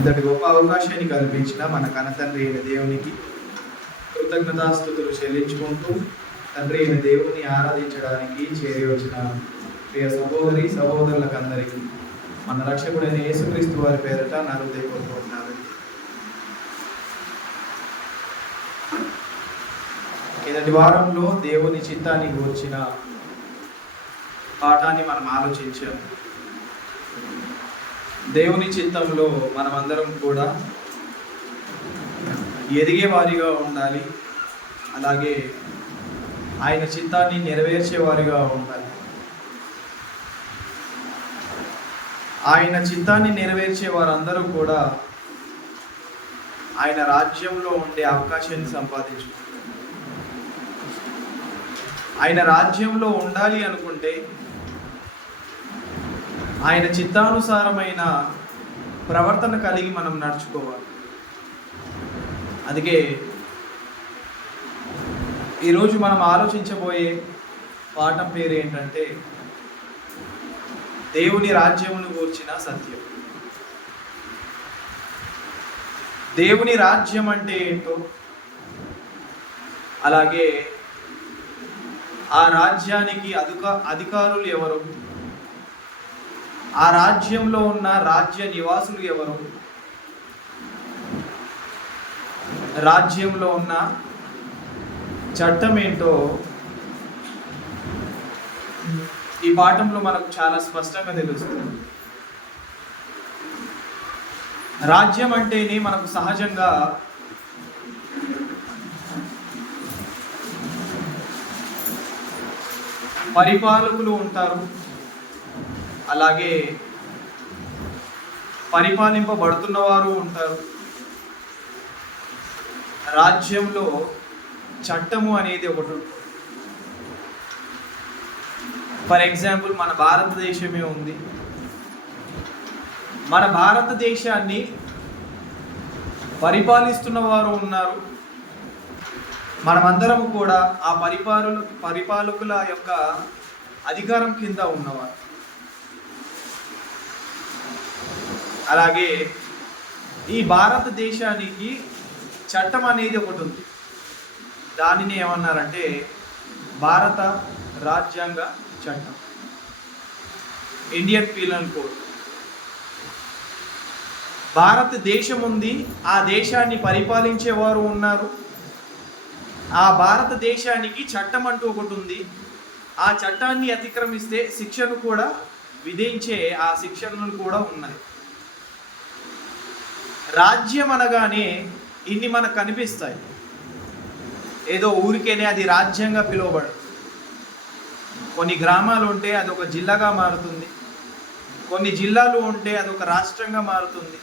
ఇంతటి గొప్ప అవకాశాన్ని కల్పించిన మన కనతండ్రి అయిన దేవునికి కృతజ్ఞతాస్తుతులు చెల్లించుకుంటూ తండ్రి అయిన దేవుని ఆరాధించడానికి చేరి వచ్చిన ప్రియ సహోదరి సహోదరులకందరికీ మన రక్షకుడైన యేసుక్రీస్తు వారి పేరట నా హృదయపూర్వకమైనది. కిందటి వారంలో దేవుని చిత్తాన్ని గూర్చిన పాఠాన్ని మనం ఆలోచించాము. దేవుని చిత్తంలో మనమందరం కూడా ఎదిగే వారిగా ఉండాలి, అలాగే ఆయన చిత్తాన్ని నెరవేర్చేవారిగా ఉండాలి. ఆయన చిత్తాన్ని నెరవేర్చే వారందరూ కూడా ఆయన రాజ్యంలో ఉండే అవకాశాన్ని సంపాదించుకుంటారు. ఆయన రాజ్యంలో ఉండాలి అనుకుంటే ఆయన చిత్తానుసారమైన ప్రవర్తన కలిగి మనం నడుచుకోవాలి. అందుకే ఈరోజు మనం ఆలోచించబోయే పాఠం పేరు ఏంటంటే దేవుని రాజ్యమును గూర్చిన సత్యం. దేవుని రాజ్యం అంటే ఏంటో, అలాగే ఆ రాజ్యానికి అధికారులు ఎవరు, ఆ రాజ్యంలో ఉన్న రాజ్య నివాసులు ఎవరు, రాజ్యంలో ఉన్న చట్టం ఏంటో ఈ పాఠంలో మనకు చాలా స్పష్టంగా తెలుస్తుంది. రాజ్యం అంటేనే మనకు సహజంగా పరిపాలకులు ఉంటారు, అలాగే పరిపాలింపబడుతున్న వారు ఉంటారు. రాజ్యంలో చట్టము అనేది ఒకటి. ఫర్ ఎగ్జాంపుల్ మన భారతదేశమే ఉంది. మన భారతదేశాన్ని పరిపాలిస్తున్న వారు ఉన్నారు. మనమందరం కూడా ఆ పరిపాలకుల యొక్క అధికారం కింద ఉన్నవారు. అలాగే ఈ భారతదేశానికి చట్టం అనేది ఒకటి ఉంది. దానిని ఏమన్నారంటే భారత రాజ్యాంగ చట్టం, ఇండియన్ పీనల్ కోడ్. భారతదేశం ఉంది, ఆ దేశాన్ని పరిపాలించేవారు ఉన్నారు. ఆ భారతదేశానికి చట్టం అంటూ ఒకటి ఉంది. ఆ చట్టాన్ని అతిక్రమిస్తే శిక్షను కూడా విధించే ఆ శిక్షణలు కూడా ఉన్నాయి. రాజ్యం అనగానే ఇన్ని మనకు కనిపిస్తాయి. ఏదో ఊరికేనే అది రాజ్యంగా పిలువబడదు. కొన్ని గ్రామాలు ఉంటే అదొక జిల్లాగా మారుతుంది, కొన్ని జిల్లాలు ఉంటే అదొక రాష్ట్రంగా మారుతుంది,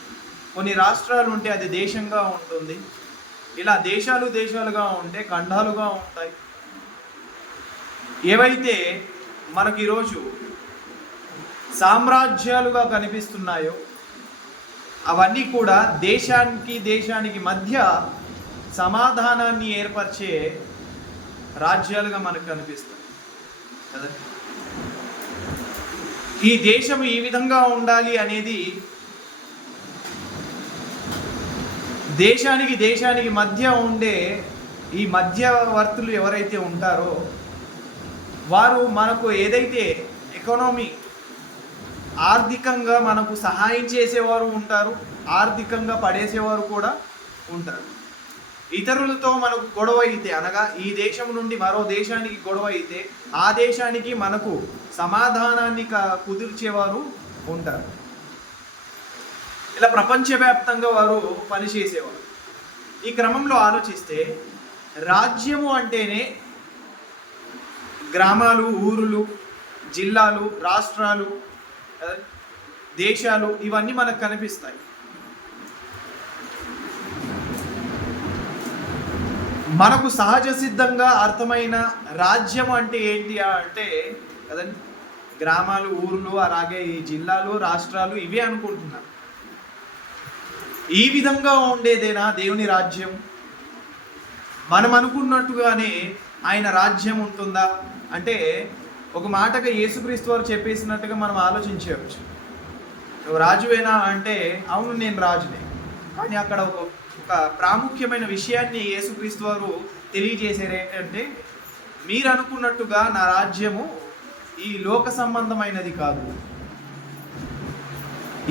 కొన్ని రాష్ట్రాలు ఉంటే అది దేశంగా ఉంటుంది. ఇలా దేశాలుగా ఉంటే ఖండాలుగా ఉంటాయి. ఏవైతే మనకు ఈరోజు సామ్రాజ్యాలుగా కనిపిస్తున్నాయో అవన్నీ కూడా దేశానికి మధ్య సమాధానాన్ని ఏర్పరిచే రాజ్యాలుగా మనకు కనిపిస్తాయి కదా. ఈ దేశం ఈ విధంగా ఉండాలి అనేది దేశానికి మధ్య ఉండే ఈ మధ్యవర్తులు ఎవరైతే ఉంటారో వారు మనకు ఏదైతే ఎకానమీ ఆర్థికంగా మనకు సహాయం చేసేవారు ఉంటారు, ఆర్థికంగా పడేసేవారు కూడా ఉంటారు. ఇతరులతో మనకు గొడవ అయితే, అనగా ఈ దేశం నుండి మరో దేశానికి గొడవ అయితే ఆ దేశానికి మనకు సమాధానాన్ని కుదిర్చేవారు ఉంటారు. ఇలా ప్రపంచవ్యాప్తంగా వారు పనిచేసేవారు. ఈ క్రమంలో ఆలోచిస్తే రాజ్యము అంటేనే గ్రామాలు, ఊరులు, జిల్లాలు, రాష్ట్రాలు, దేశాలు ఇవన్నీ మనకు కనిపిస్తాయి. మనకు సహజ సిద్ధంగా అర్థమైన రాజ్యం అంటే ఏంటి అంటే కదండి, గ్రామాలు, ఊర్లు, అలాగే ఈ జిల్లాలు, రాష్ట్రాలు ఇవే అనుకుంటున్నారు. ఈ విధంగా ఉండేదేనా దేవుని రాజ్యం? మనం అనుకున్నట్టుగానే ఆయన రాజ్యం ఉంటుందా అంటే ఒక మాటగా యేసుక్రీస్తు వారు చెప్పేసినట్టుగా మనం ఆలోచించవచ్చు. నువ్వు రాజువేనా అంటే అవును నేను రాజునే. కానీ అక్కడ ఒక ప్రాముఖ్యమైన విషయాన్ని యేసుక్రీస్తు వారు తెలియజేశారు. ఏంటంటే, మీరు అనుకున్నట్టుగా నా రాజ్యము ఈ లోక సంబంధమైనది కాదు,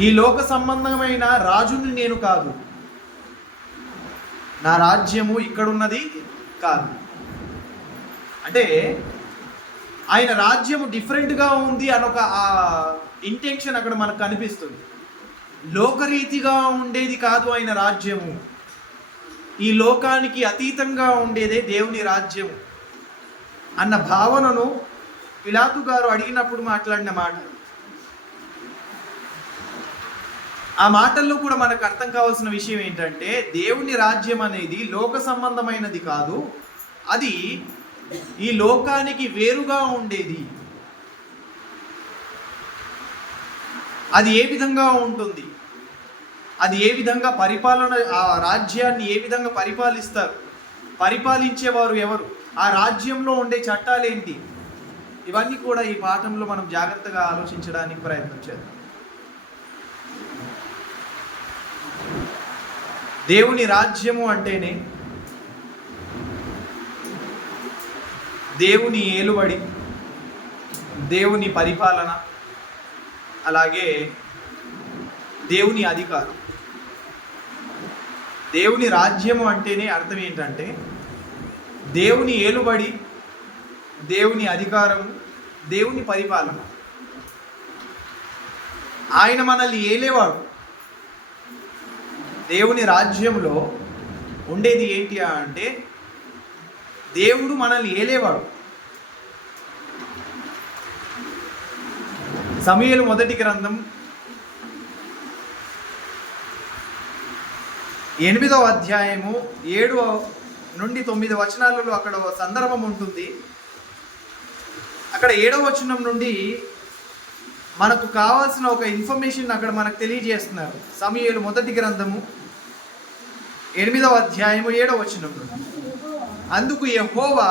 ఈ లోక సంబంధమైన రాజుని నేను కాదు, నా రాజ్యము ఇక్కడున్నది కాదు. అంటే ఆయన రాజ్యము డిఫరెంట్గా ఉంది అనొక ఆ ఇంటెన్షన్ అక్కడ మనకు కనిపిస్తుంది. లోకరీతిగా ఉండేది కాదు ఆయన రాజ్యము, ఈ లోకానికి అతీతంగా ఉండేదే దేవుని రాజ్యము అన్న భావనను పిలాతు గారు అడిగినప్పుడు మాట్లాడిన మాట. ఆ మాటల్లో కూడా మనకు అర్థం కావాల్సిన విషయం ఏంటంటే, దేవుని రాజ్యం అనేది లోక సంబంధమైనది కాదు, అది ఈ లోకానికి వేరుగా ఉండేది. అది ఏ విధంగా ఉంటుంది, అది ఏ విధంగా పరిపాలన, ఆ రాజ్యాన్ని ఏ విధంగా పరిపాలిస్తారు, పరిపాలించేవారు ఎవరు, ఆ రాజ్యంలో ఉండే చట్టాలేంటి, ఇవన్నీ కూడా ఈ పాఠంలో మనం జాగ్రత్తగా ఆలోచించడానికి ప్రయత్నం చేద్దాం. దేవుని రాజ్యము అంటేనే దేవుని ఏలుబడి, దేవుని పరిపాలన, అలాగే దేవుని అధికారం. దేవుని రాజ్యము అంటేనే అర్థం ఏంటంటే దేవుని ఏలుబడి, దేవుని అధికారము, దేవుని పరిపాలన. ఆయన మనల్ని ఏలేవాడు. దేవుని రాజ్యంలో ఉండేది ఏంటి అంటే దేవుడు మనల్ని ఏలేవాడు. సమూయేలు మొదటి గ్రంథం 8వ అధ్యాయము 7 నుండి 9 వచనాలలో అక్కడ సందర్భం ఉంటుంది. అక్కడ 7వ వచనం నుండి మనకు కావాల్సిన ఒక ఇన్ఫర్మేషన్ అక్కడ మనకు తెలియజేస్తున్నారు. సమూయేలు మొదటి గ్రంథము 8వ అధ్యాయము 7వ వచనం నుండి, అందుకు యెహోవా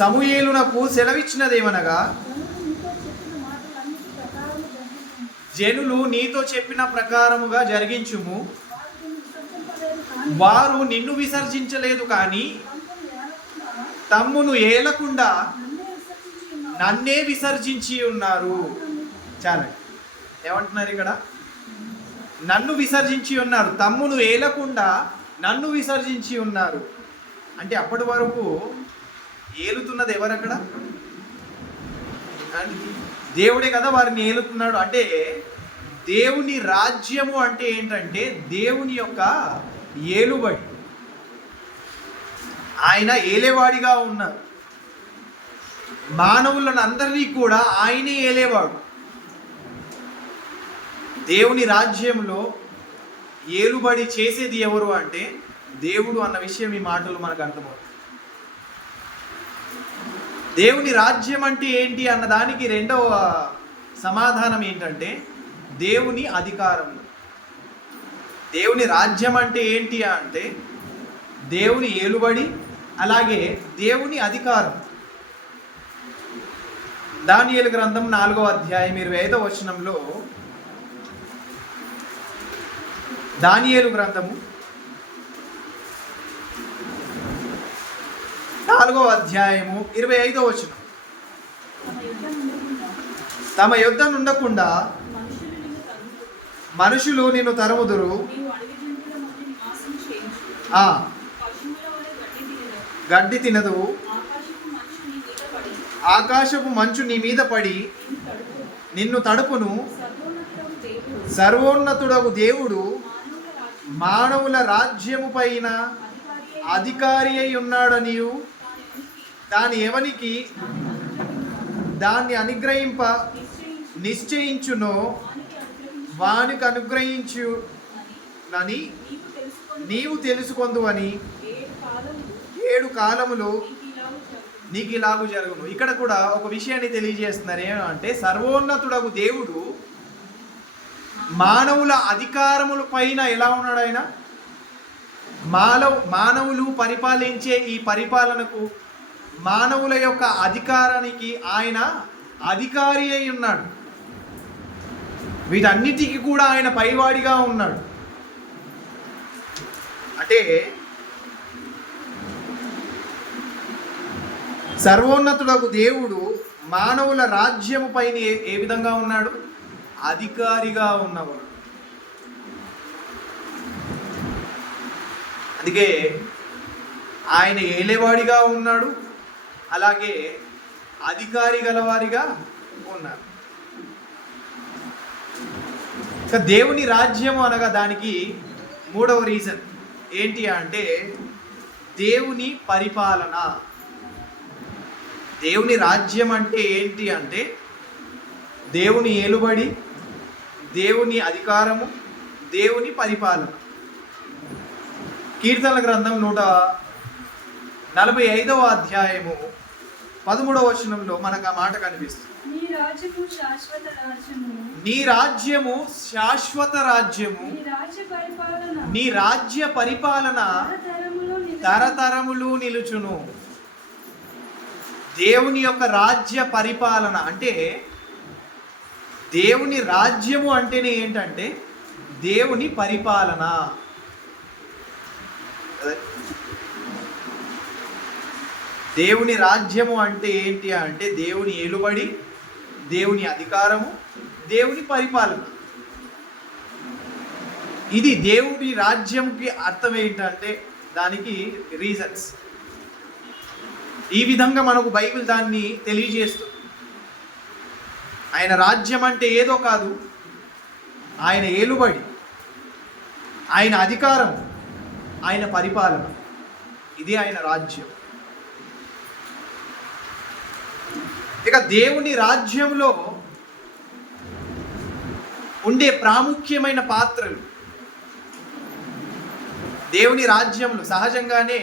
సమూయేలునకు సెలవిచ్చినదేమనగా, జనులు నీతో చెప్పిన ప్రకారముగా జరిగించుము, వారు నిన్ను విసర్జించలేదు కానీ తమ్మును ఏలకుండా నన్నే విసర్జించి ఉన్నారు. చాలా ఏమంటున్నారు ఇక్కడ, నన్ను విసర్జించి ఉన్నారు, తమ్మును ఏలకుండా నన్ను విసర్జించి ఉన్నారు. అంటే అప్పటి వరకు ఏలుతున్నది ఎవరు అక్కడ? దేవుడే కదా వారిని ఏలుతున్నాడు. అంటే దేవుని రాజ్యము అంటే ఏంటంటే దేవుని యొక్క ఏలుబడి. ఆయన ఏలేవాడిగా ఉన్నారు. మానవులను అందరినీ కూడా ఆయనే ఏలేవాడు. దేవుని రాజ్యంలో ఏలుబడి చేసేది ఎవరు అంటే దేవుడు అన్న విషయం ఈ మాటలు మనకు అర్థమవుతుంది. దేవుని రాజ్యం అంటే ఏంటి అన్న దానికి రెండవ సమాధానం ఏంటంటే దేవుని అధికారం. దేవుని రాజ్యం అంటే ఏంటి అంటే దేవుని ఏలుబడి, అలాగే దేవుని అధికారం. దానియేలు గ్రంథం 4వ అధ్యాయం 25వ వచనంలో, దానియేలు గ్రంథము 4వ అధ్యాయము 25వ వచనం, తమ యుద్ధం ఉండకుండా మనుషులు నిన్ను తరుముదురు, గడ్డి తినదు, ఆకాశపు మంచు నీ మీద పడి నిన్ను తడుపును, సర్వోన్నతుడగు దేవుడు మానవుల రాజ్యము పైన అధికారి అయి ఉన్నాడనియు, దాని ఎవనికి దాన్ని అనుగ్రహింప నిశ్చయించునో వానికి అనుగ్రహించునని నీవు తెలుసుకొందువని 7 కాలములు నీకు ఇలాగూ జరుగును. ఇక్కడ కూడా ఒక విషయాన్ని తెలియజేస్తున్నారు. ఏమంటే సర్వోన్నతుడగు దేవుడు మానవుల అధికారముల పైన ఎలా ఉన్నాడు? ఆయన మానవులు పరిపాలించే ఈ పరిపాలనకు, మానవుల యొక్క అధికారానికి ఆయన అధికారి అయి ఉన్నాడు. వీటన్నిటికీ కూడా ఆయన పైవాడిగా ఉన్నాడు. అంటే సర్వోన్నతుడకు దేవుడు మానవుల రాజ్యము పైన ఏ విధంగా ఉన్నాడు? అధికారిగా ఉన్నవాడు. అందుకే ఆయన ఏలేవాడిగా ఉన్నాడు, అలాగే అధికారి గలవారిగా ఉన్నారు. ఇక దేవుని రాజ్యము అనగా దానికి మూడవ రీజన్ ఏంటి అంటే దేవుని పరిపాలన. దేవుని రాజ్యం అంటే ఏంటి అంటే దేవుని ఏలుబడి, దేవుని అధికారము, దేవుని పరిపాలన. కీర్తనల గ్రంథం 145వ అధ్యాయము 13వ వచనంలో మనకు ఆ మాట కనిపిస్తుంది. నీ రాజ్యము శాశ్వత రాజ్యము, నీ రాజ్యము శాశ్వత రాజ్యము, నీ రాజ్య పరిపాలన తరతరములు నిలుచును. దేవుని యొక్క రాజ్య పరిపాలన అంటే దేవుని రాజ్యము అంటేనే ఏంటంటే దేవుని పరిపాలన. దేవుని రాజ్యము అంటే ఏంటి అంటే దేవుని ఏలుబడి, దేవుని అధికారము, దేవుని పరిపాలన. ఇది దేవుని రాజ్యంకి అర్థం ఏంటంటే దానికి రీజన్స్. ఈ విధంగా మనకు బైబిల్ దాన్ని తెలియజేస్తుంది. ఆయన రాజ్యం అంటే ఏదో కాదు, ఆయన ఏలుబడి, ఆయన అధికారం, ఆయన పరిపాలన, ఇది ఆయన రాజ్యం. ఇక దేవుని రాజ్యంలో ఉండే ప్రాముఖ్యమైన పాత్రలు, దేవుని రాజ్యంలో సహజంగానే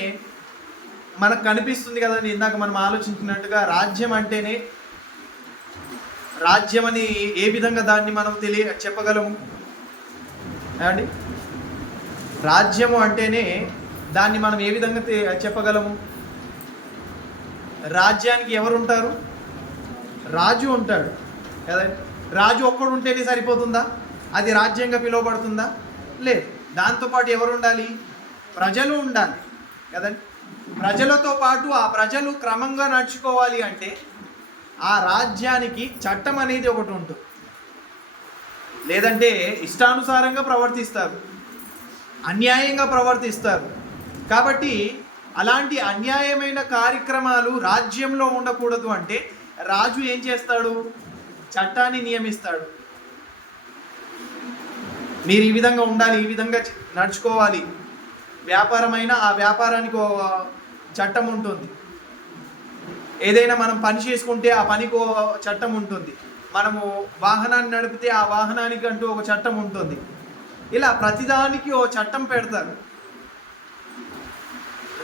మనకు కనిపిస్తుంది కదండి. ఇందాక మనం ఆలోచించినట్టుగా రాజ్యం అంటేనే, రాజ్యం అని ఏ విధంగా దాన్ని మనం చెప్పగలము అండి? రాజ్యము అంటేనే దాన్ని మనం ఏ విధంగా చెప్పగలము? రాజ్యానికి ఎవరు ఉంటారు? రాజు ఉంటాడు కదండి. రాజు ఒక్కడు ఉంటేనే సరిపోతుందా? అది రాజ్యంగా పిలువబడుతుందా? లేదు. దాంతోపాటు ఎవరు ఉండాలి? ప్రజలు ఉండాలి కదండి. ప్రజలతో పాటు ఆ ప్రజలు క్రమంగా నడుచుకోవాలి అంటే ఆ రాజ్యానికి చట్టం అనేది ఒకటి ఉంటుంది. లేదంటే ఇష్టానుసారంగా ప్రవర్తిస్తారు, అన్యాయంగా ప్రవర్తిస్తారు. కాబట్టి అలాంటి అన్యాయమైన కార్యక్రమాలు రాజ్యంలో ఉండకూడదు అంటే రాజు ఏం చేస్తాడు? చట్టాన్ని నియమిస్తాడు. మీరు ఈ విధంగా ఉండాలి, ఈ విధంగా నడుచుకోవాలి. వ్యాపారమైన ఆ వ్యాపారానికి చట్టం ఉంటుంది. ఏదైనా మనం పని చేసుకుంటే ఆ పనికి చట్టం ఉంటుంది. మనము వాహనాన్ని నడిపితే ఆ వాహనానికి అంటూ ఒక చట్టం ఉంటుంది. ఇలా ప్రతిదానికి ఓ చట్టం పెడతారు.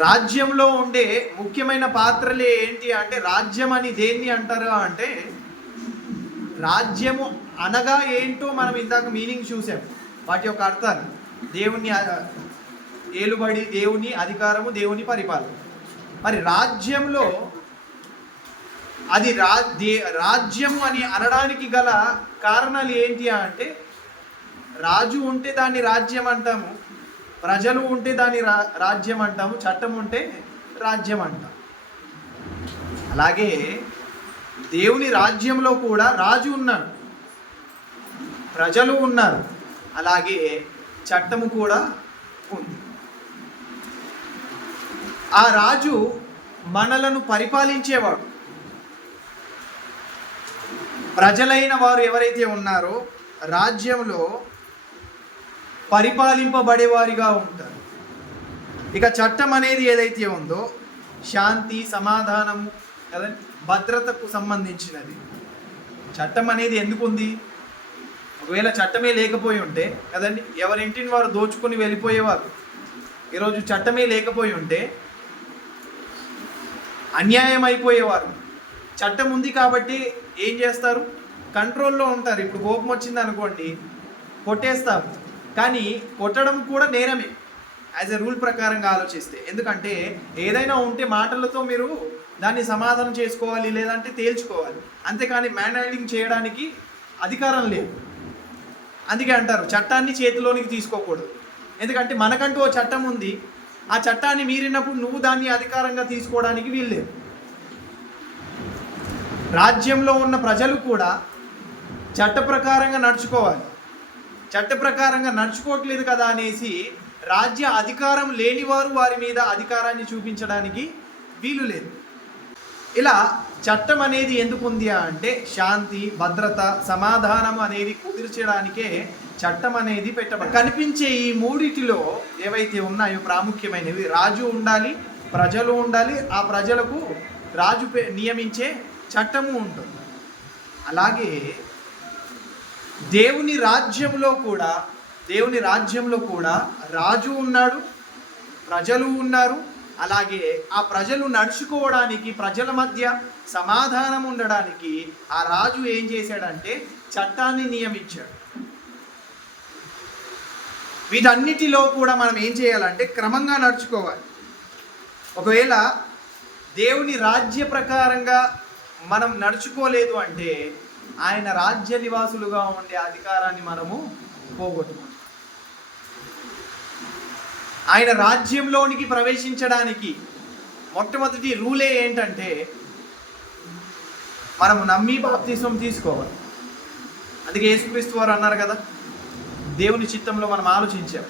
రాజ్యంలో ఉండే ముఖ్యమైన పాత్రలే ఏంటి అంటే, రాజ్యం అని దేన్ని అంటారు అంటే, రాజ్యము అనగా ఏంటో మనం ఇందాక మీనింగ్ చూసాం. వాటి యొక్క అర్థాలు దేవుని ఏలుబడి, దేవుని అధికారము, దేవుని పరిపాలన. మరి రాజ్యంలో అది రాజ్యము అని అనడానికి గల కారణాలు ఏంటి అంటే, రాజు ఉంటే దాన్ని రాజ్యం అంటాము, ప్రజలు ఉంటే దాన్ని రాజ్యం అంటాము, చట్టం ఉంటే రాజ్యం అంటాం. అలాగే దేవుని రాజ్యంలో కూడా రాజు ఉన్నాడు, ప్రజలు ఉన్నారు, అలాగే చట్టము కూడా ఉంది. ఆ రాజు మనలను పరిపాలించేవాడు. ప్రజలైన వారు ఎవరైతే ఉన్నారో రాజ్యంలో పరిపాలింపబడేవారిగా ఉంటారు. ఇక చట్టం అనేది ఏదైతే ఉందో శాంతి, సమాధానం కదండి, భద్రతకు సంబంధించినది. చట్టం అనేది ఎందుకు ఉంది? ఒకవేళ చట్టమే లేకపోయి ఉంటే కదండి, ఎవరింటిని వారు దోచుకొని వెళ్ళిపోయేవారు. ఈరోజు చట్టమే లేకపోయి ఉంటే అన్యాయం అయిపోయేవారు. చట్టం ఉంది కాబట్టి ఏం చేస్తారు? కంట్రోల్లో ఉంటారు. ఇప్పుడు కోపం వచ్చింది అనుకోండి, కొట్టేస్తారు. కానీ కొట్టడం కూడా నేరమే యాజ్ ఎ రూల్ ప్రకారంగా ఆలోచిస్తే. ఎందుకంటే ఏదైనా ఉంటే మాటలతో మీరు దాన్ని సమాధానం చేసుకోవాలి, లేదంటే తేల్చుకోవాలి. అంతేకాని మేనేజింగ్ చేయడానికి అధికారం లేదు. అందుకే అంటారు చట్టాన్ని చేతిలోనికి తీసుకోకూడదు. ఎందుకంటే మనకంటూ ఓ చట్టం ఉంది. ఆ చట్టాన్ని మీరినప్పుడు నువ్వు దాన్ని అధికారంగా తీసుకోవడానికి వీల్లేదు. రాజ్యంలో ఉన్న ప్రజలు కూడా చట్ట ప్రకారంగా నడుచుకోవాలి. చట్ట ప్రకారంగా నడుచుకోవట్లేదు కదా అనేసి రాజ్య అధికారం లేనివారు వారి మీద అధికారాన్ని చూపించడానికి వీలు లేదు. ఇలా చట్టం అనేది ఎందుకు ఉంది అంటే శాంతి, భద్రత, సమాధానం అనేది కుదిర్చడానికే చట్టం అనేది పెట్టబడి. కనిపించే ఈ మూడిటిలో ఏవైతే ఉన్నాయో ప్రాముఖ్యమైనవి, రాజు ఉండాలి, ప్రజలు ఉండాలి, ఆ ప్రజలకు రాజు నియమించే చట్టము ఉంటుంది. అలాగే దేవుని రాజ్యంలో కూడా రాజు ఉన్నాడు, ప్రజలు ఉన్నారు. అలాగే ఆ ప్రజలు నడుచుకోవడానికి, ప్రజల మధ్య సమాధానం ఉండడానికి ఆ రాజు ఏం చేశాడంటే చట్టాన్ని నియమించాడు. వీటన్నిటిలో కూడా మనం ఏం చేయాలంటే క్రమంగా నడుచుకోవాలి. ఒకవేళ దేవుని రాజ్య ప్రకారంగా మనం నడుచుకోలేదు అంటే ఆయన రాజ్య నివాసులుగా ఉండే అధికారాన్ని మనము పోగొట్టుకుంటాం. ఆయన రాజ్యంలోనికి ప్రవేశించడానికి మొట్టమొదటి రూలే ఏంటంటే మనము నమ్మి బాప్తిస్మం తీసుకోవాలి. అందుకే యేసుక్రీస్తు వారు అన్నారు కదా, దేవుని చిత్తంలో మనం ఆలోచించాం.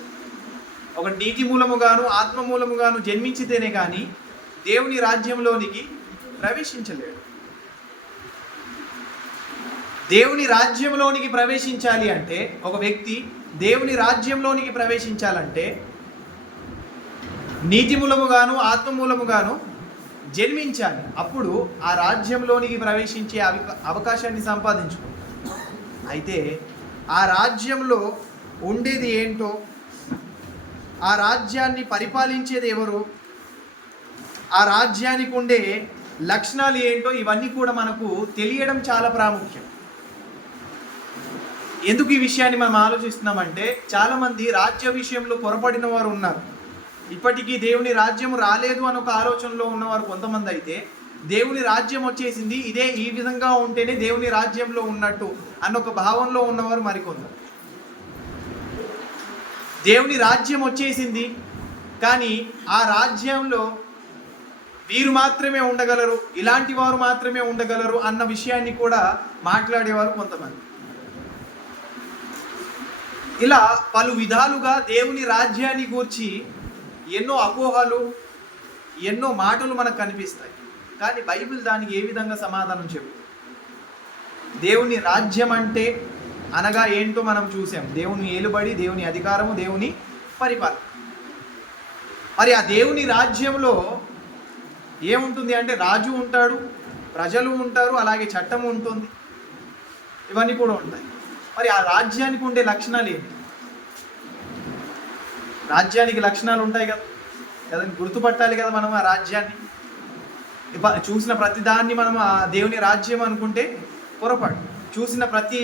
ఒక నీతి మూలముగాను ఆత్మ మూలముగాను జన్మించితేనే కానీ దేవుని రాజ్యంలోనికి ప్రవేశించలేడు. దేవుని రాజ్యంలోనికి ప్రవేశించాలి అంటే, ఒక వ్యక్తి దేవుని రాజ్యంలోనికి ప్రవేశించాలంటే నీతి మూలముగాను ఆత్మ మూలముగాను జన్మించాలి. అప్పుడు ఆ రాజ్యంలోనికి ప్రవేశించే అవకాశాన్ని సంపాదించుకో. అయితే ఆ రాజ్యంలో ఉండేది ఏంటో, ఆ రాజ్యాన్ని పరిపాలించేది ఎవరు, ఆ రాజ్యానికి ఉండే లక్షణాలు ఏంటో ఇవన్నీ కూడా మనకు తెలియడం చాలా ప్రాముఖ్యం. ఎందుకు ఈ విషయాన్ని మనం ఆలోచిస్తున్నామంటే చాలామంది రాజ్య విషయంలో పొరపడిన వారు ఉన్నారు. ఇప్పటికీ దేవుని రాజ్యం రాలేదు అని ఒక ఆలోచనలో ఉన్నవారు కొంతమంది అయితే, దేవుని రాజ్యం వచ్చేసింది, ఇదే ఈ విధంగా ఉంటేనే దేవుని రాజ్యంలో ఉన్నట్టు అన్న ఒక భావంలో ఉన్నవారు మరికొందరు. దేవుని రాజ్యం వచ్చేసింది కానీ ఆ రాజ్యంలో వీరు మాత్రమే ఉండగలరు, ఇలాంటి వారు మాత్రమే ఉండగలరు అన్న విషయాన్ని కూడా మాట్లాడేవారు కొంతమంది. ఇలా పలు విధాలుగా దేవుని రాజ్యాన్ని గూర్చి ఎన్నో అపోహలు, ఎన్నో మాటలు మనకు కనిపిస్తాయి. కానీ బైబిల్ దానికి ఏ విధంగా సమాధానం చెబుతుంది? దేవుని రాజ్యం అంటే అనగా ఏంటో మనం చూసాం. దేవుని ఏలుబడి, దేవుని అధికారము, దేవుని పరిపాలన. మరి ఆ దేవుని రాజ్యంలో ఏముంటుంది అంటే రాజు ఉంటాడు, ప్రజలు ఉంటారు, అలాగే చట్టం ఉంటుంది, ఇవన్నీ కూడా ఉంటాయి. మరి ఆ రాజ్యానికి ఉండే లక్షణాలు ఏంటి? రాజ్యానికి లక్షణాలు ఉంటాయి కదా, గుర్తుపట్టాలి కదా మనం ఆ రాజ్యాన్ని. చూసిన ప్రతి దాన్ని మనం ఆ దేవుని రాజ్యం అనుకుంటే పొరపాటు. చూసిన ప్రతి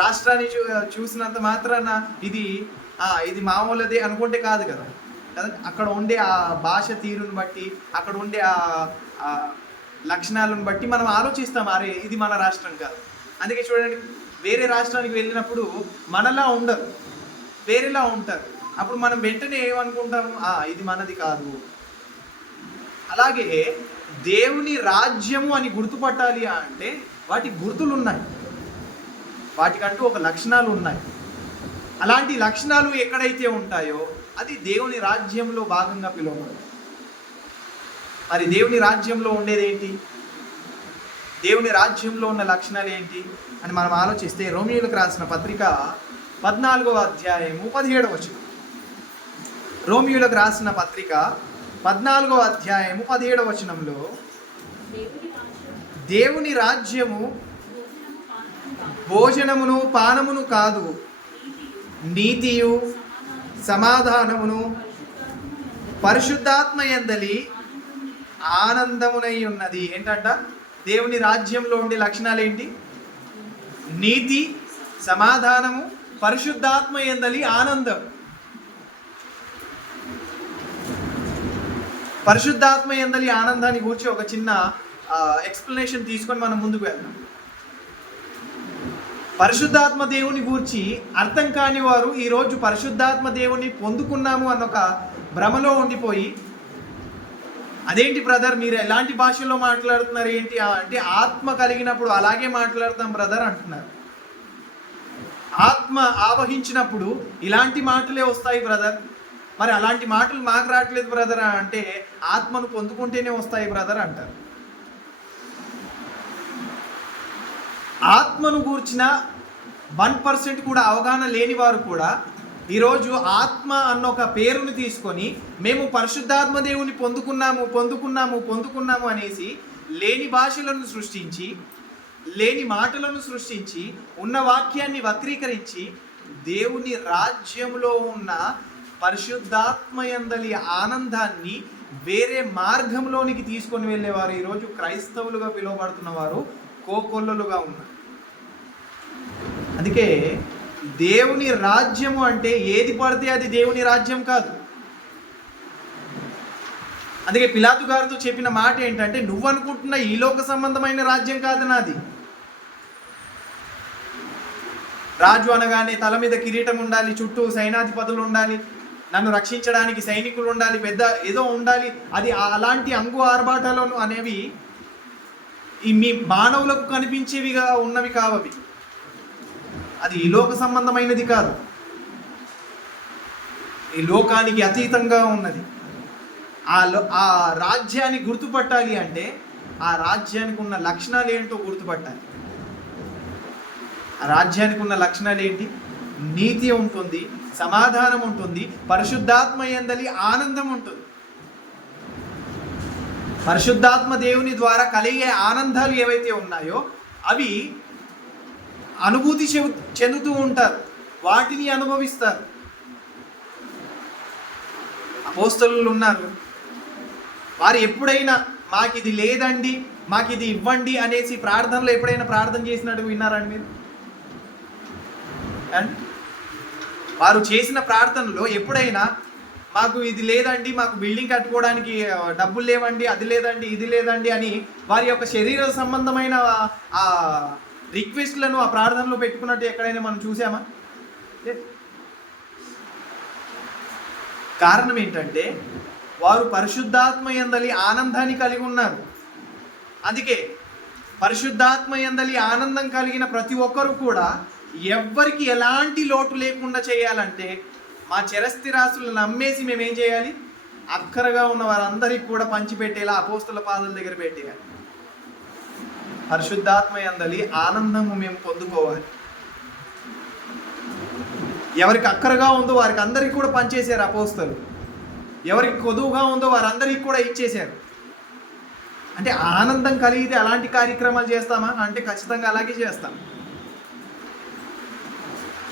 రాష్ట్రాన్ని చూసినంత మాత్రాన ఇది మామూలుదే అనుకుంటే కాదు కదా. అక్కడ ఉండే ఆ భాష తీరుని బట్టి, అక్కడ ఉండే ఆ లక్షణాలను బట్టి మనం ఆలోచిస్తాం, అరే ఇది మన రాష్ట్రం కాదు. అందుకే చూడండి, వేరే రాష్ట్రానికి వెళ్ళినప్పుడు మనలా ఉండరు, వేరేలా ఉంటారు. అప్పుడు మనం వెంటనే ఏమనుకుంటాము, ఇది మనది కాదు. అలాగే దేవుని రాజ్యము అని గుర్తుపట్టాలి అంటే వాటి గుర్తులు ఉన్నాయి, వాటికంటూ ఒక లక్షణాలు ఉన్నాయి. అలాంటి లక్షణాలు ఎక్కడైతే ఉంటాయో అది దేవుని రాజ్యంలో భాగంగా పిలువబడుతుంది. మరి దేవుని రాజ్యంలో ఉండేది ఏంటి, దేవుని రాజ్యంలో ఉన్న లక్షణాలు ఏంటి అని మనం ఆలోచిస్తే, రోమియోలకు రాసిన పత్రిక 14వ అధ్యాయము 17వ వచనం. రోమియోలకు రాసిన పత్రిక 14వ అధ్యాయము 17వ వచనంలో, దేవుని రాజ్యము భోజనమును పానమును కాదు, నీతియు సమాధానమును పరిశుద్ధాత్మ యందలి ఆనందమునై ఉన్నది. ఏంటంట? దేవుని రాజ్యంలో ఉండే లక్షణాలు ఏంటి? నీతి, సమాధానము, పరిశుద్ధాత్మ యందలి ఆనందం. పరిశుద్ధాత్మ యందలి ఆనందాన్ని గురించి ఒక చిన్న ఎక్స్ప్లెనేషన్ తీసుకొని మనం ముందుకు వెళ్దాం. పరిశుద్ధాత్మ దేవుని గూర్చి అర్థం కాని వారు ఈరోజు పరిశుద్ధాత్మ దేవుని పొందుకున్నాము అన్నొక భ్రమలో ఉండిపోయి, అదేంటి బ్రదర్ మీరు ఎలాంటి భాషలో మాట్లాడుతున్నారు ఏంటి అంటే, ఆత్మ కలిగినప్పుడు అలాగే మాట్లాడతాం బ్రదర్ అంటున్నారు. ఆత్మ ఆవహించినప్పుడు ఇలాంటి మాటలే వస్తాయి బ్రదర్. మరి అలాంటి మాటలు మాకు రావట్లేదు బ్రదర్ అంటే, ఆత్మను పొందుకుంటేనే వస్తాయి బ్రదర్ అంటారు. ఆత్మను గూర్చిన 1% కూడా అవగాహన లేని వారు కూడా ఈరోజు ఆత్మ అన్న ఒక పేరును తీసుకొని మేము పరిశుద్ధాత్మ దేవుని పొందుకున్నాము అనేసి లేని భాషలను సృష్టించి, లేని మాటలను సృష్టించి, ఉన్న వాక్యాన్ని వక్రీకరించి దేవుని రాజ్యంలో ఉన్న పరిశుద్ధాత్మయందలి ఆనందాన్ని వేరే మార్గంలోనికి తీసుకొని వెళ్ళేవారు ఈరోజు క్రైస్తవులుగా పిలువబడుతున్న వారు కోకొల్లలుగా ఉన్నారు. అందుకే దేవుని రాజ్యము అంటే ఏది పడితే అది దేవుని రాజ్యం కాదు. అందుకే పిలాతు గారితో చెప్పిన మాట ఏంటంటే, నువ్వు అనుకుంటున్న ఈ లోక సంబంధమైన రాజ్యం కాదు నాది. రాజు అనగానే తల మీద కిరీటం ఉండాలి, చుట్టూ సైనాధిపతులు ఉండాలి, నన్ను రక్షించడానికి సైనికులు ఉండాలి, పెద్ద ఏదో ఉండాలి. అది అలాంటి అంగు ఆర్భాటాలు అనేవి ఈ మీ మానవులకు కనిపించేవిగా ఉన్నవి కావవి. అది ఈ లోక సంబంధమైనది కాదు, ఈ లోకానికి అతీతంగా ఉన్నది. ఆ రాజ్యాన్ని గుర్తుపట్టాలి అంటే ఆ రాజ్యానికి ఉన్న లక్షణాలు ఏంటో గుర్తుపట్టాలి. ఆ రాజ్యానికి ఉన్న లక్షణాలు ఏంటి? నీతి ఉంటుంది, సమాధానం ఉంటుంది, పరిశుద్ధాత్మ యందలి ఆనందం ఉంటుంది. పరిశుద్ధాత్మ దేవుని ద్వారా కలిగే ఆనందాలు ఏవైతే ఉన్నాయో అవి అనుభూతి చెందుతూ ఉంటారు, వాటిని అనుభవిస్తారు. అపోస్తలులు ఉన్నారు, వారు ఎప్పుడైనా మాకు ఇది లేదండి, మాకు ఇది ఇవ్వండి అనేసి ప్రార్థనలో ఎప్పుడైనా ప్రార్థన చేసినట్టు విన్నారండి మీరు? అండ్ వారు చేసిన ప్రార్థనలో ఎప్పుడైనా మాకు ఇది లేదండి, మాకు బిల్డింగ్ కట్టుకోవడానికి డబ్బులు లేవండి, అది లేదండి, ఇది లేదండి అని వారి యొక్క శరీర సంబంధమైన ఆ రిక్వెస్ట్లను ఆ ప్రార్థనలో పెట్టుకున్నట్టు ఎక్కడైనా మనం చూసామా? కారణం ఏంటంటే వారు పరిశుద్ధాత్మ యందలి ఆనందాన్ని కలిగి ఉన్నారు. అందుకే పరిశుద్ధాత్మ యందలి ఆనందం కలిగిన ప్రతి ఒక్కరు కూడా ఎవ్వరికి ఎలాంటి లోటు లేకుండా చేయాలంటే, మా చిరస్థిరాస్తులను నమ్మేసి మేమేం చేయాలి? అక్కరగా ఉన్న వారందరికీ కూడా పంచిపెట్టేలా అపోస్తల పాదాల దగ్గర పెట్టేయాలి. పరిశుద్ధాత్మ యందలి ఆనందము మేము పొందుకోవాలి. ఎవరికి అక్కరగా ఉందో వారికి అందరికీ కూడా పనిచేశారు అపోస్తలు. ఎవరికి కొదువుగా ఉందో వారందరికీ కూడా ఇచ్చేశారు. అంటే ఆనందం కలిగితే అలాంటి కార్యక్రమాలు చేస్తామా అంటే ఖచ్చితంగా అలాగే చేస్తాం.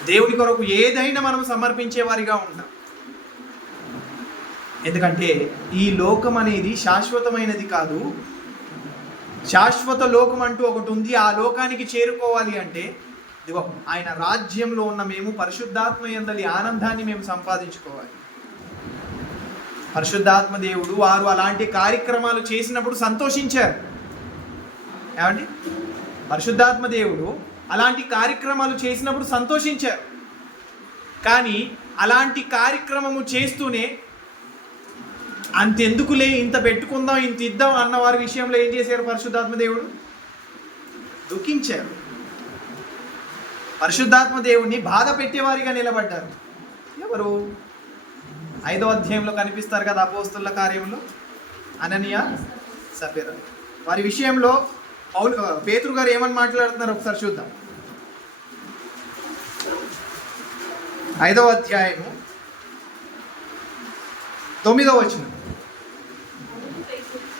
దేవుడి కొరకు ఏదైనా మనం సమర్పించే వారిగా ఉంటాం. ఎందుకంటే ఈ లోకం అనేది శాశ్వతమైనది కాదు. శాశ్వత లోకం అంటూ ఒకటి ఉంది. ఆ లోకానికి చేరుకోవాలి అంటే ఇదిగో ఆయన రాజ్యంలో ఉన్న మేము పరిశుద్ధాత్మ యందలి ఆనందాన్ని మేము సంపాదించుకోవాలి. పరిశుద్ధాత్మ దేవుడు వారు అలాంటి కార్యక్రమాలు చేసినప్పుడు సంతోషించారు. ఏమండి? పరిశుద్ధాత్మ దేవుడు అలాంటి కార్యక్రమాలు చేసినప్పుడు సంతోషించారు. కానీ అలాంటి కార్యక్రమము చేస్తూనే అంతెందుకులే, ఇంత పెట్టుకుందాం, ఇంత ఇద్దాం అన్న వారి విషయంలో ఏం చేశారు? పరిశుద్ధాత్మ దేవుడు దుఃఖించారు. పరిశుద్ధాత్మ దేవుడిని బాధ పెట్టేవారిగా నిలబడ్డారు. ఎవరు? 5వ అధ్యాయంలో కనిపిస్తారు కదా అపోస్తలుల కార్యంలో, అననీయ, సఫీరా. వారి విషయంలో పేతురు గారు ఏమని మాట్లాడుతున్నారు ఒకసారి చూద్దాం. 5వ అధ్యాయము 9వ వచనం.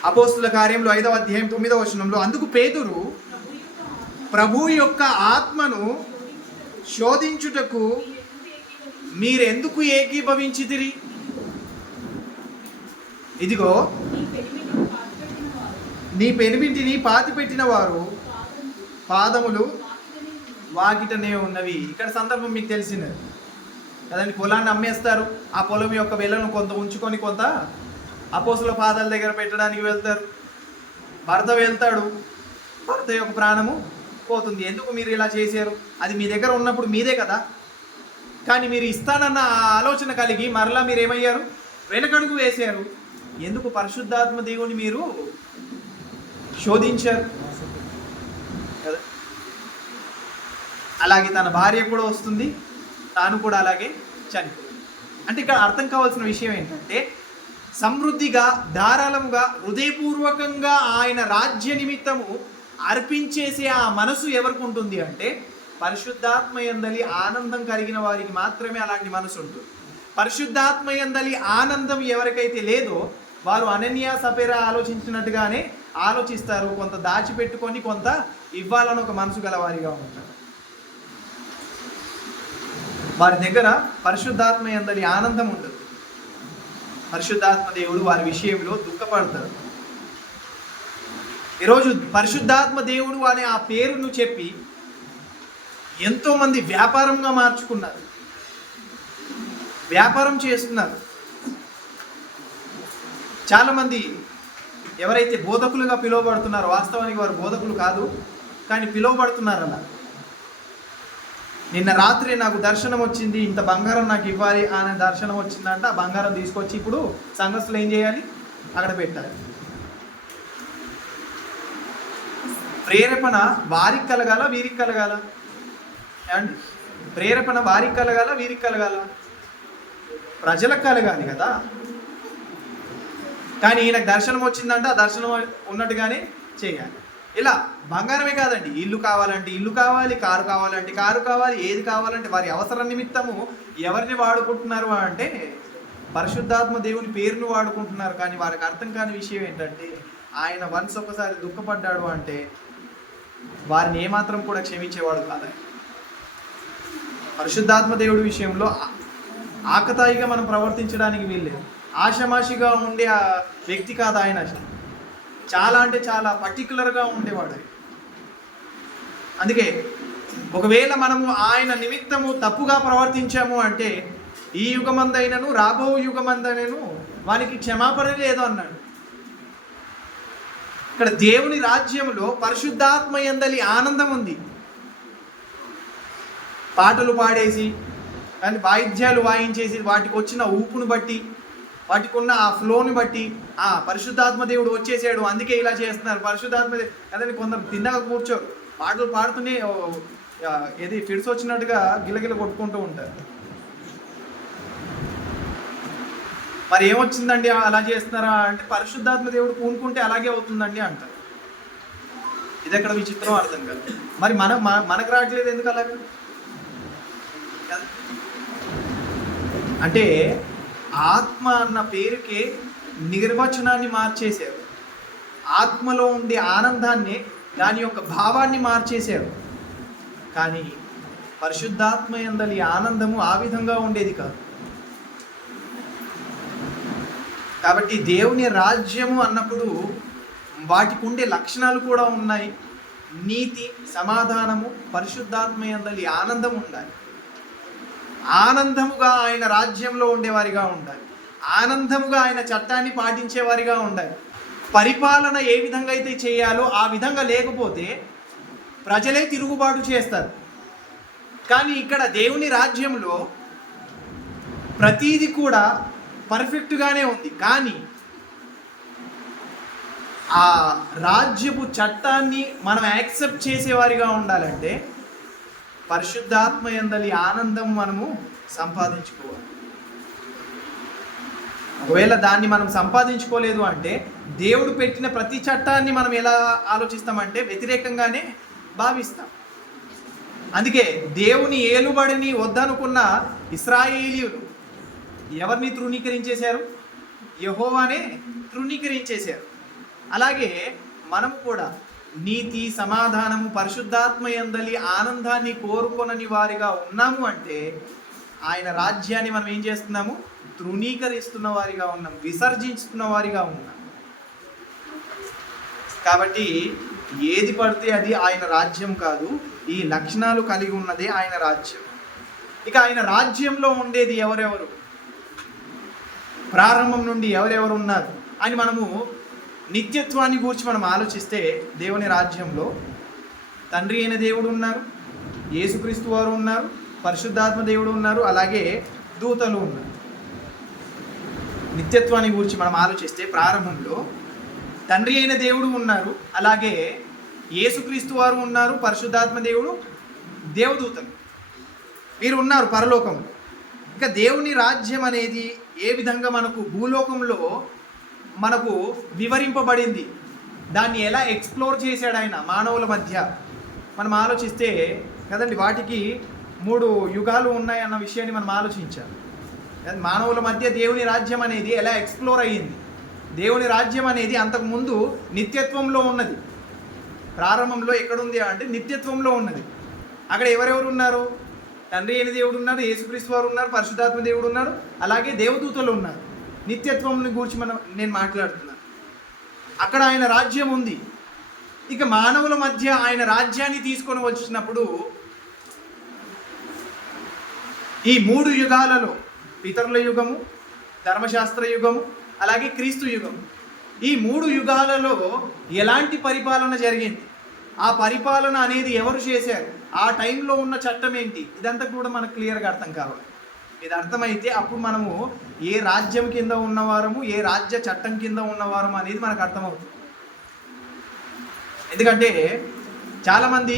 అపోస్తలుల కార్యంలో 5వ అధ్యాయం 9వ వచనంలో, అందుకు పేతురు ప్రభు యొక్క ఆత్మను శోధించుటకు మీరెందుకు ఏకీభవించితిరి? ఇదిగో నీ పెనిమిటిని పాతిపెట్టిన వారు పాదములు వాకిటనే ఉన్నవి. ఇక్కడ సందర్భం మీకు తెలిసిందే కదండి. పొలాన్ని అమ్మేస్తారు, ఆ పొలం యొక్క వెలను కొంత ఉంచుకొని కొంత అపోస్తుల పాదాల దగ్గర పెట్టడానికి వెళ్తారు. భర్త వెళ్తాడు, భర్త యొక్క ప్రాణము తెలిసిపోతుంది ఎందుకు మీరు ఇలా చేశారు. అది మీ దగ్గర ఉన్నప్పుడు మీదే కదా. కానీ మీరు ఇస్తానన్న ఆలోచన కలిగి మరలా మీరు ఏమయ్యారు, వెనకడుగు వేశారు. ఎందుకు? పరిశుద్ధాత్మ దేవుని మీరు శోధించారు కదా. అలాగే తన భార్య కూడా వస్తుంది, తాను కూడా అలాగే చనిపోతుంది. అంటే ఇక్కడ అర్థం కావాల్సిన విషయం ఏంటంటే, సమృద్ధిగా ధారాళముగా హృదయపూర్వకంగా ఆయన రాజ్య నిమిత్తము అర్పించేసే ఆ మనసు ఎవరికి ఉంటుంది అంటే, పరిశుద్ధాత్మ యందలి ఆనందం కలిగిన వారికి మాత్రమే అలాంటి మనసు ఉంటుంది. పరిశుద్ధాత్మ యందలి ఆనందం ఎవరికైతే లేదో వారు అనన్య సపేరా ఆలోచించినట్టుగానే ఆలోచిస్తారు. కొంత దాచిపెట్టుకొని కొంత ఇవ్వాలని ఒక మనసు గల వారిగా ఉంటారు. వారి దగ్గర పరిశుద్ధాత్మ యందలి ఆనందం ఉండదు. పరిశుద్ధాత్మ దేవుడు వారి విషయంలో దుఃఖపడతాడు. ఈరోజు పరిశుద్ధాత్మ దేవుడు అనే ఆ పేరును చెప్పి ఎంతోమంది వ్యాపారంగా మార్చుకున్నారు, వ్యాపారం చేస్తున్నారు. చాలామంది ఎవరైతే బోధకులుగా పిలువబడుతున్నారో, వాస్తవానికి వారు బోధకులు కాదు, కానీ పిలువబడుతున్నారు అలా. నిన్న రాత్రి నాకు దర్శనం వచ్చింది, ఇంత బంగారం నాకు ఇవ్వాలి అనే దర్శనం వచ్చిందంట. ఆ బంగారం తీసుకొచ్చి ఇప్పుడు సంఘస్థులు ఏం చేయాలి, అక్కడ పెట్టాలి. ప్రేరేపణ వారికి కలగాల, వీరికి కలగాల? అండి, ప్రేరేపణ వారికి కలగాల, వీరికి కలగాల? ప్రజలకు కలగాలి కదా. కానీ ఈయనకు దర్శనం వచ్చిందంటే ఆ దర్శనం ఉన్నట్టుగానే చేయాలి. ఇలా బంగారమే కాదండి, ఇల్లు కావాలంటే ఇల్లు కావాలి, కారు కావాలంటే కారు కావాలి, ఏది కావాలంటే వారి అవసరం నిమిత్తము ఎవరిని వాడుకుంటున్నారు అంటే పరిశుద్ధాత్మ దేవుని పేరును వాడుకుంటున్నారు. కానీ వారికి అర్థం కాని విషయం ఏంటంటే, ఆయన వన్స్ ఒకసారి దుఃఖపడ్డాడు అంటే వారిని ఏమాత్రం కూడా క్షమించేవాడు కాదని. పరిశుద్ధాత్మ దేవుడి విషయంలో ఆకతాయిగా మనం ప్రవర్తించడానికి వీల్లేదు. ఆషమాషిగా ఉండే ఆ వ్యక్తి కాదు ఆయన. చాలా అంటే చాలా పర్టికులర్గా ఉండేవాడు. అందుకే ఒకవేళ మనము ఆయన నిమిత్తము తప్పుగా ప్రవర్తించాము అంటే ఈ యుగమందైనను రాబో యుగమందైనను వానికి క్షమాపణ లేదు అన్నాడు. ఇక్కడ దేవుని రాజ్యంలో పరిశుద్ధాత్మ యందలి ఆనందం ఉంది. పాటలు పాడేసి కానీ వాయిద్యాలు వాయించేసి వాటికి వచ్చిన ఊపును బట్టి, వాటికి ఉన్న ఆ ఫ్లోని బట్టి పరిశుద్ధాత్మ దేవుడు వచ్చేసాడు అందుకే ఇలా చేస్తున్నారు, పరిశుద్ధాత్మ అదని కొందరు తిన్నగా కూర్చోరు, పాటలు పాడుతూనే ఏది ఫిడ్స్ వచ్చినట్టుగా గిలగిల కొట్టుకుంటూ ఉంటారు. మరి ఏమొచ్చిందండి అలా చేస్తున్నారా అంటే, పరిశుద్ధాత్మ దేవుడు పూనుకుంటే అలాగే అవుతుందండి అంటారు. ఇది ఎక్కడ విచిత్రం అర్థం కాదు. మరి మనకు రావట్లేదు ఎందుకు అలాగే అంటే, ఆత్మ అన్న పేరుకే నిర్వచనాన్ని మార్చేశారు. ఆత్మలో ఉండే ఆనందాన్ని, దాని యొక్క భావాన్ని మార్చేశారు. కానీ పరిశుద్ధాత్మ యందలి ఆనందము ఆ విధంగా ఉండేది కాదు. కాబట్టి దేవుని రాజ్యము అన్నప్పుడు వాటికి ఉండే లక్షణాలు కూడా ఉన్నాయి. నీతి, సమాధానము, పరిశుద్ధాత్మ యందలి ఆనందం ఉండాలి. ఆనందముగా ఆయన రాజ్యంలో ఉండేవారిగా ఉండాలి. ఆనందముగా ఆయన చట్టాన్ని పాటించేవారిగా ఉండాలి. పరిపాలన ఏ విధంగా అయితే చేయాలో ఆ విధంగా లేకపోతే ప్రజలే తిరుగుబాటు చేస్తారు. కానీ ఇక్కడ దేవుని రాజ్యంలో ప్రతీది కూడా పర్ఫెక్ట్గానే ఉంది. కానీ ఆ రాజ్యపు చట్టాన్ని మనం యాక్సెప్ట్ చేసేవారిగా ఉండాలంటే పరిశుద్ధాత్మ యందలి ఆనందం మనము సంపాదించుకోవాలి. ఒకవేళ దాన్ని మనం సంపాదించుకోలేదు అంటే దేవుడు పెట్టిన ప్రతి చట్టాన్ని మనం ఎలా ఆలోచిస్తామంటే వ్యతిరేకంగానే భావిస్తాం. అందుకే దేవుని ఏలుబడిని వద్దనుకున్న ఇశ్రాయేలీయులు ఎవరిని తృణీకరించేశారు? యెహోవానే తృణీకరించేశారు. అలాగే మనం కూడా నీతి, సమాధానము, పరిశుద్ధాత్మ యందలి ఆనందాన్ని కోరుకొనని వారిగా ఉన్నాము అంటే ఆయన రాజ్యాన్ని మనం ఏం చేస్తున్నాము? తృణీకరిస్తున్న వారిగా ఉన్నాం, విసర్జిస్తున్న వారిగా ఉన్నాం. కాబట్టి ఏది పడితే అది ఆయన రాజ్యం కాదు. ఈ లక్షణాలు కలిగి ఉన్నదే ఆయన రాజ్యం. ఇక ఆయన రాజ్యంలో ఉండేది ఎవరెవరు, ప్రారంభం నుండి ఎవరెవరు ఉన్నారు అని మనము నిత్యత్వాన్ని గురించి మనం ఆలోచిస్తే, దేవుని రాజ్యంలో తండ్రి అయిన దేవుడు ఉన్నారు, యేసుక్రీస్తు వారు ఉన్నారు, పరిశుద్ధాత్మ దేవుడు ఉన్నారు, అలాగే దూతలు ఉన్నారు. నిత్యత్వాన్ని గురించి మనం ఆలోచిస్తే ప్రారంభంలో తండ్రి అయిన దేవుడు ఉన్నారు, అలాగే యేసుక్రీస్తు వారు ఉన్నారు, పరిశుద్ధాత్మ దేవుడు, దేవదూతలు వీరు ఉన్నారు పరలోకంలో. ఇక దేవుని రాజ్యం అనేది ఏ విధంగా మనకు భూలోకంలో మనకు వివరింపబడింది, దాన్ని ఎలా ఎక్స్ప్లోర్ చేశాడు ఆయన మానవుల మధ్య మనం ఆలోచిస్తే కదండి, వాటికి 3 యుగాలు ఉన్నాయన్న విషయాన్ని మనం ఆలోచించాలి. మానవుల మధ్య దేవుని రాజ్యం అనేది ఎలా ఎక్స్ప్లోర్ అయ్యింది. దేవుని రాజ్యం అనేది అంతకుముందు నిత్యత్వంలో ఉన్నది. ప్రారంభంలో ఎక్కడుంది అంటే నిత్యత్వంలో ఉన్నది. అక్కడ ఎవరెవరు ఉన్నారు? తండ్రి అయిన దేవుడు ఉన్నారు, యేసుక్రీస్తు వారు ఉన్నారు, పరిశుద్ధాత్మ దేవుడు ఉన్నారు, అలాగే దేవదూతలు ఉన్నారు. నిత్యత్వం గురించి నేను మాట్లాడుతున్నాను. అక్కడ ఆయన రాజ్యం ఉంది. ఇక మానవుల మధ్య ఆయన రాజ్యాన్ని తీసుకొని వచ్చినప్పుడు ఈ 3 యుగాలలో పితరుల యుగము, ధర్మశాస్త్ర యుగము, అలాగే క్రీస్తు యుగం, ఈ 3 యుగాలలో ఎలాంటి పరిపాలన జరిగింది, ఆ పరిపాలన అనేది ఎవరు చేశారు, ఆ టైంలో ఉన్న చట్టం ఏంటి, ఇదంతా కూడా మనకు క్లియర్గా అర్థం కావాలి. ఇది అర్థమైతే అప్పుడు మనము ఏ రాజ్యం కింద ఉన్నవారము, ఏ రాజ్య చట్టం కింద ఉన్నవారము అనేది మనకు అర్థమవుతుంది. ఎందుకంటే చాలామంది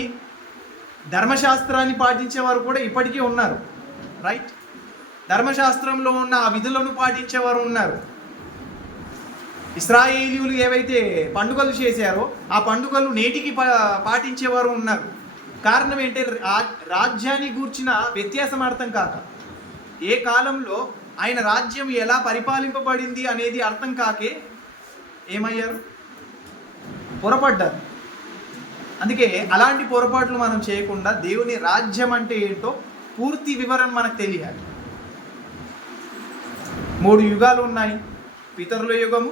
ధర్మశాస్త్రాన్ని పాటించేవారు కూడా ఇప్పటికీ ఉన్నారు, రైట్? ధర్మశాస్త్రంలో ఉన్న ఆ విధులను పాటించేవారు ఉన్నారు. ఇశ్రాయేలీయులు ఏవైతే పండుగలు చేశారో ఆ పండుగలు నేటికి పాటించేవారు ఉన్నారు. కారణం ఏంటంటే రాజ్యాన్ని గూర్చిన వ్యత్యాసం అర్థం కాక, ఏ కాలంలో ఆయన రాజ్యం ఎలా పరిపాలింపబడింది అనేది అర్థం కాకే ఏమయ్యారు? పొరపడ్డారు. అందుకే అలాంటి పొరపాట్లు మనం చేయకుండా దేవుని రాజ్యం అంటే ఏంటో పూర్తి వివరణ మనకు తెలియాలి. 3 యుగాలు ఉన్నాయి. పితరుల యుగము,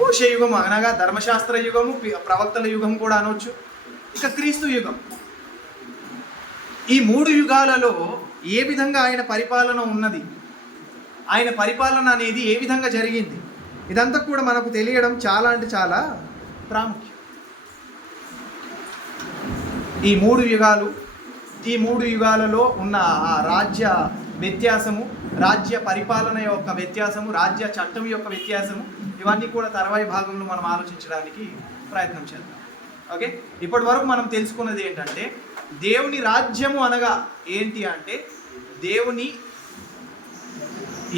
మోషే యుగం అనగా ధర్మశాస్త్ర యుగము, ప్రవక్తల యుగం కూడా అనవచ్చు. ఇక క్రీస్తు యుగం. ఈ 3 యుగాలలో ఏ విధంగా ఆయన పరిపాలన ఉన్నది, ఆయన పరిపాలన అనేది ఏ విధంగా జరిగింది, ఇదంతా కూడా మనకు తెలియడం చాలా అంటే చాలా ప్రాముఖ్యం. ఈ 3 యుగాలలో ఉన్న ఆ రాజ్య వ్యత్యాసము, రాజ్య పరిపాలన యొక్క వ్యత్యాసము, రాజ్య చట్టం యొక్క వ్యత్యాసము, ఇవన్నీ కూడా తర్వాయి భాగంలో మనం ఆలోచించడానికి ప్రయత్నం చేద్దాం. ఓకే, ఇప్పటి వరకు మనం తెలుసుకున్నది ఏంటంటే దేవుని రాజ్యము అనగా ఏంటి అంటే దేవుని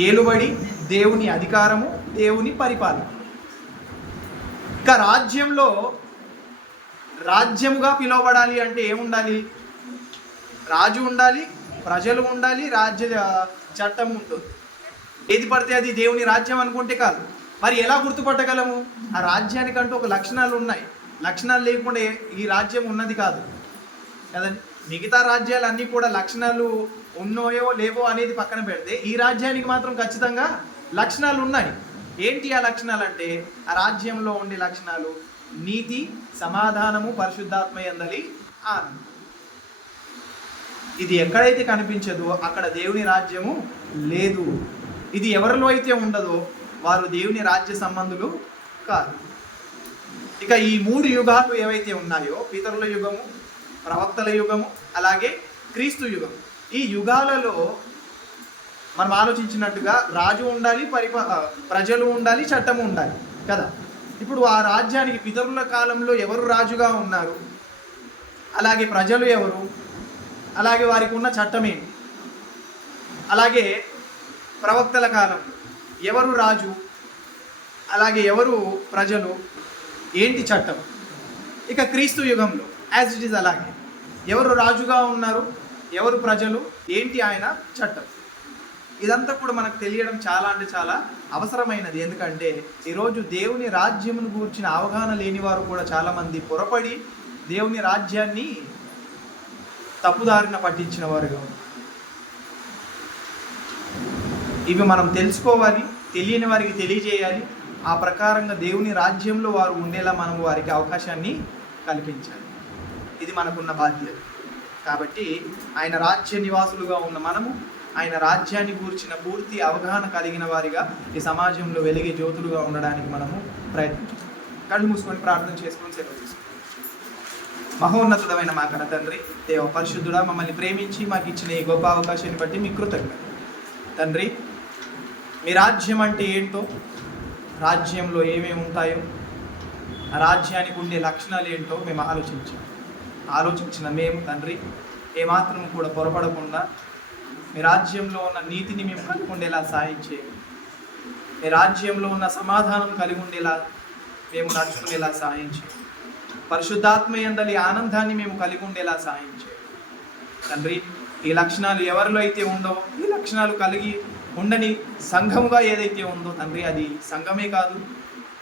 ఏలుబడి, దేవుని అధికారము, దేవుని పరిపాలన. ఇక రాజ్యముగా పిలువబడాలి అంటే ఏముండాలి? రాజు ఉండాలి, ప్రజలు ఉండాలి, రాజ్య చట్టం ఉంటుంది. ఏది పడితే అది దేవుని రాజ్యం అనుకుంటే కాదు. మరి ఎలా గుర్తుపట్టగలము? ఆ రాజ్యానికంటూ ఒక లక్షణాలు ఉన్నాయి. లక్షణాలు లేకుండా ఈ రాజ్యం ఉన్నది కాదు కదండి. మిగతా రాజ్యాలన్నీ కూడా లక్షణాలు ఉన్నాయో లేవో అనేది పక్కన పెడితే ఈ రాజ్యానికి మాత్రం ఖచ్చితంగా లక్షణాలు ఉన్నాయి. ఏంటి ఆ లక్షణాలు అంటే ఆ రాజ్యంలో ఉండే లక్షణాలు నీతి, సమాధానము, పరిశుద్ధాత్మ యందలి ఆనందం. ఇది ఎక్కడైతే కనిపించదో అక్కడ దేవుని రాజ్యము లేదు. ఇది ఎవరిలో అయితే ఉండదో వారు దేవుని రాజ్య సంబంధులు కాదు. ఇక ఈ 3 యుగాలు ఏవైతే ఉన్నాయో పితరుల యుగము, ప్రవక్తల యుగము, అలాగే క్రీస్తు యుగం, ఈ యుగాలలో మనం ఆలోచించినట్టుగా రాజు ఉండాలి, ప్రజలు ఉండాలి, చట్టము ఉండాలి కదా. ఇప్పుడు ఆ రాజ్యానికి పితరుల కాలంలో ఎవరు రాజుగా ఉన్నారు, అలాగే ప్రజలు ఎవరు, అలాగే వారికి ఉన్న చట్టం ఏంటి, అలాగే ప్రవక్తల కాలం ఎవరు రాజు, అలాగే ఎవరు ప్రజలు, ఏంటి చట్టం. ఇక క్రీస్తు యుగంలో యాజ్ ఇట్ ఈజ్ అలాగే ఎవరు రాజుగా ఉన్నారు, ఎవరు ప్రజలు, ఏంటి ఆయన చట్టం. ఇదంతా కూడా మనకు తెలియడం చాలా అంటే చాలా అవసరమైనది. ఎందుకంటే ఈరోజు దేవుని రాజ్యమును గూర్చిన అవగాహన లేని వారు కూడా చాలామంది పొరపడి దేవుని రాజ్యాన్ని తప్పుదారిన పట్టించిన వారుగా ఉన్నారు. ఇవి మనం తెలుసుకోవాలి, తెలియని వారికి తెలియజేయాలి. ఆ ప్రకారంగా దేవుని రాజ్యంలో వారు ఉండేలా మనం వారికి అవకాశాన్ని కల్పించాలి. ఇది మనకున్న బాధ్యత. కాబట్టి ఆయన రాజ్య నివాసులుగా ఉన్న మనము ఆయన రాజ్యాన్ని గూర్చిన పూర్తి అవగాహన కలిగిన వారిగా ఈ సమాజంలో వెలిగే జ్యోతులుగా ఉండడానికి మనము ప్రయత్నించాలి. కళ్ళు మూసుకొని ప్రార్థన చేసుకొని సెలవు తీసుకుంటాం. మహోన్నతుడమైన మా కన్న తండ్రి, దేవ పరిశుద్ధుడా, మమ్మల్ని ప్రేమించి మాకు ఇచ్చిన ఈ గొప్ప అవకాశాన్ని బట్టి మీకు కృతజ్ఞత. తండ్రి, మీ రాజ్యం అంటే ఏంటో, రాజ్యంలో ఏమేమి ఉంటాయో, ఆ రాజ్యానికి ఉండే లక్షణాలు ఏంటో మేము ఆలోచించిన మేము తండ్రి ఏమాత్రం కూడా పొరపడకుండా మీ రాజ్యంలో ఉన్న నీతిని మేము కలిగి ఉండేలా సాయం చేయండి. మీ రాజ్యంలో ఉన్న సమాధానం కలిగి ఉండేలా మేము నడుచుకునేలా సాయం చేయండి. పరిశుద్ధాత్మ యందలి ఆనందాన్ని మేము కలిగి ఉండేలా సాయం చేయండి. తండ్రి, ఈ లక్షణాలు ఎవరిలో అయితే ఉందో, ఈ లక్షణాలు కలిగి ఉండని సంఘముగా ఏదైతే ఉందో తండ్రి, అది సంఘమే కాదు,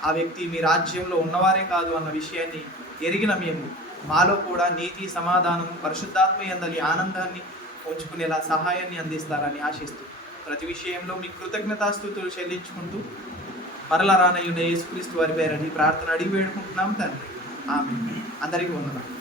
ఆ వ్యక్తి మీ రాజ్యంలో ఉన్నవారే కాదు అన్న విషయాన్ని ఎరిగిన మేము మాలో కూడా నీతి, సమాధానం, పరిశుద్ధాత్మ యందలి ఆనందాన్ని ఉంచుకునేలా సహాయాన్ని అందిస్తారని ఆశిస్తూ ప్రతి విషయంలో మీ కృతజ్ఞతాస్తుతులు చెల్లించుకుంటూ మరలా రానయ్యున్న యేసుక్రీస్తు వారి పేరని ప్రార్థన అడిగి వేడుకుంటున్నాం తండ్రి. ఆమేన్. అందరికీ వందనాలు.